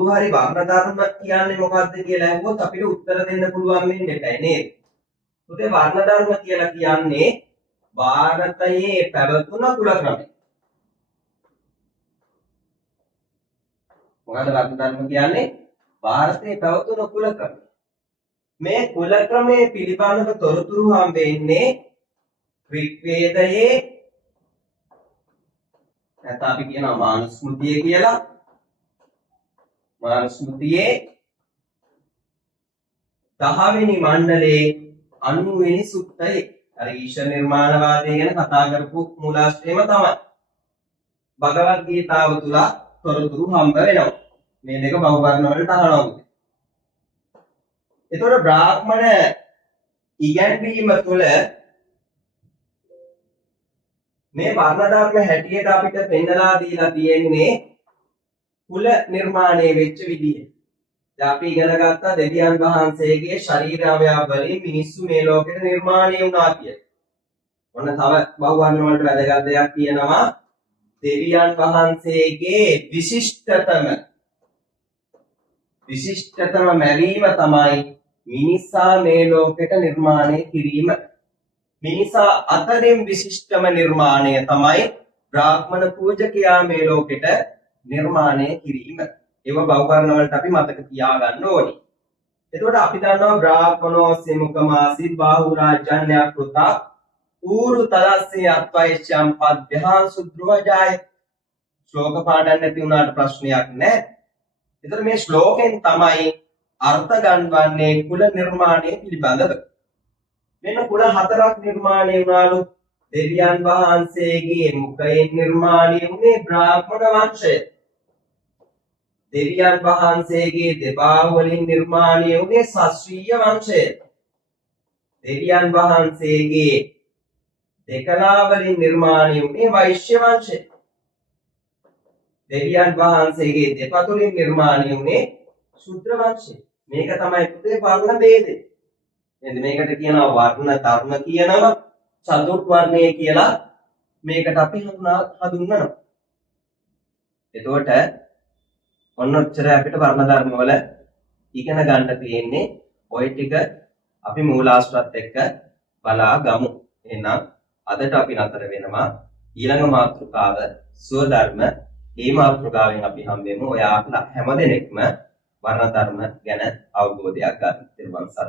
කවුරු හරි වර්ණ ධර්ම කියන්නේ මොකක්ද කියලා අහුවොත් අපිට උත්තර දෙන්න පුළුවන් වෙන්නේ නැහැ නේද? උදේ වර්ණ ධර්ම කියලා කියන්නේ ಭಾರತයේ පැවතුන කුල ක්‍රමය. මොකද වර්ණ ධර්ම කියන්නේ ಭಾರತයේ පැවතුන කුල ක්‍රමය. මේ කුල ක්‍රමයේ පිළිබඳව තොරතුරු හම්බෙන්නේ ඍග්වේදයේ නැත්නම් අපි කියනවා මානුස්මෘතිය කියලා. මානුස්මෘතියේ 10 වෙනි මණ්ඩලයේ 90 වෙනි සුත්තයේ අර ඊශ්වර නිර්මාණවාදය ගැන කතා කරපු මූලාශ්‍රයම තමයි. භගවත් ගීතාව තුල තොරතුරු හම්බ වෙනවා. මේ දෙක බහුවර්ණ වලට අහනවා. එතකොට බ්‍රාහ්මණ ඉගැන්වීම තුළ මේ වර්ණ ධර්ම හැටියට අපිට පෙන්නලා දීලා තියෙන්නේ කුල නිර්මාණය වෙච්ච විදිහ. දැන් අපි ඉගෙන ගත්තා දෙවියන් වහන්සේගේ ශරීර අවයව වලින් මිනිස්සු මේ ලෝකෙට නිර්මාණය වුණා කියලා. ඔන්න තව බහුවර්ණ වලට වැදගත් දෙයක් කියනවා. දෙවියන් වහන්සේගේ විශිෂ්ටතම මැවීම තමයි මිනිසා මේ ලෝකෙට නිර්මාණය කිරීම. මිනිසා අතරින් විශිෂ්ටම නිර්මාණය තමයි බ්‍රාහ්මණ පූජකයා මේ ලෝකෙට නිර්මාණය කිරීම. ඒව බහුවර්ණ වලට අපි මතක තියාගන්න ඕනි. එතකොට අපි දන්නවා බ්‍රාහ්මනෝ සෙමුකමාසි බාහුරාජ්‍යන්‍ය කෘතා ඌරු තලස්සේ අත්වෛශ්‍යම් පද්භ්‍යාං සුද්‍රවජාය. ශ්ලෝක පාඩම් නැති වුණාට ප්‍රශ්නයක් නැහැ. එතකොට මේ ශ්ලෝකෙන් තමයි අර්ථ ගන්වන්නේ කුල නිර්මාණය පිළිබඳව. මෙන්න කුල හතරක් නිර්මාණය වුණාලු. දෙවියන් වහන්සේගේ මුඛයෙන් නිර්මාණය වුණේ බ්‍රාහ්මණ වංශය. දෙවියන් වහන්සේගේ දෙපාර්ශ්ව වලින් නිර්මාණය වුණේ ශාස්ත්‍රීය වංශය. දෙවියන් වහන්සේගේ දෙකලා වලින් නිර්මාණය වුණේ වෛශ්‍ය වංශය. දෙවියන් වහන්සේගේ දෙපතුලින් නිර්මාණය වුණේ ශුද්‍ර වංශය. මේක තමයි පුතේ වර්ණ ભેදය. එතන මේකට කියනවා වර්ණ ධර්ම කියනවා. චතුර් වර්ණය කියලා මේකට අපි හඳුන්වනවා. එතකොට ඔන්න ඔච්චර අපිට වර්ණ ධර්ම වල ඉගෙන ගන්න තියෙන්නේ. ওই ටික අපි මූලාශ්‍රත් එක්ක බලා ගමු. එහෙනම් අදට අපි නතර වෙනවා. ඊළඟ මාතෘකාව ස්වධර්ම. මේ මාතෘකාවෙන් අපි හම්බෙමු. ඔයාලා හැමදෙනෙක්ම වර්ණ ධර්ම ගැන අවබෝධයක් ගන්න. ත්‍රිවංශ සරණ